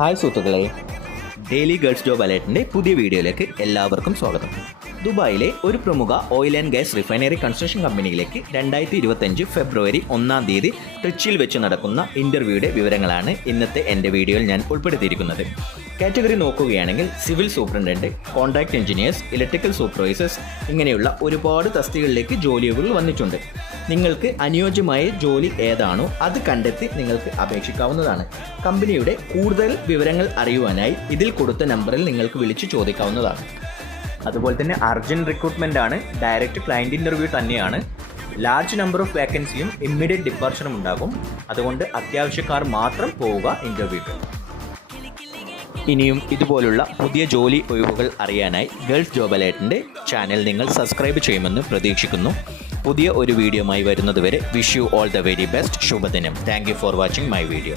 Hi സുഹൃത്തുക്കളെ, daily Gulf job അലേർട്ടിൻ്റെ പുതിയ വീഡിയോയിലേക്ക് എല്ലാവർക്കും സ്വാഗതം. ദുബായിലെ ഒരു പ്രമുഖ oil and gas refinery construction കമ്പനിയിലേക്ക് 2025 ഫെബ്രുവരി 1-ാം തീയതി ട്രിച്ചിയിൽ വെച്ച് നടക്കുന്ന ഇൻ്റർവ്യൂയുടെ വിവരങ്ങളാണ് ഇന്നത്തെ എൻ്റെ വീഡിയോയിൽ ഞാൻ ഉൾപ്പെടുത്തിയിരിക്കുന്നത്. കാറ്റഗറി നോക്കുകയാണെങ്കിൽ civil superintendent, contract engineers, electrical supervisors ഇങ്ങനെയുള്ള ഒരുപാട് തസ്തികകളിലേക്ക് ജോലികൾ വന്നിട്ടുണ്ട്. നിങ്ങൾക്ക് അനുയോജ്യമായ ജോലി ഏതാണോ അത് കണ്ടെത്തി നിങ്ങൾക്ക് അപേക്ഷിക്കാവുന്നതാണ്. കമ്പനിയുടെ കൂടുതൽ വിവരങ്ങൾ അറിയുവാനായി ഇതിൽ കൊടുത്ത നമ്പറിൽ നിങ്ങൾക്ക് വിളിച്ച് ചോദിക്കാവുന്നതാണ്. അതുപോലെ തന്നെ അർജൻറ്റ് റിക്രൂട്ട്മെൻ്റ് ആണ്, ഡയറക്റ്റ് ക്ലയൻറ്റ് ഇൻ്റർവ്യൂ തന്നെയാണ്. ലാർജ് നമ്പർ ഓഫ് വേക്കൻസിയും ഇമ്മീഡിയറ്റ് ഡിപ്പാർച്ചറും ഉണ്ടാകും. അതുകൊണ്ട് അത്യാവശ്യക്കാർ മാത്രം പോവുക ഇൻ്റർവ്യൂക്ക്. ഇനിയും ഇതുപോലുള്ള പുതിയ ജോലി ഒഴിവുകൾ അറിയാനായി ഗൾഫ് ജോബ് അലേർട്ടിൻ്റെ ചാനൽ നിങ്ങൾ സബ്സ്ക്രൈബ് ചെയ്യുമെന്ന് പ്രതീക്ഷിക്കുന്നു. പുതിയ ഒരു വീഡിയോയുമായി വരുന്നതുവരെ wish you all the very best. ശുഭദിനം. Thank you for watching my video.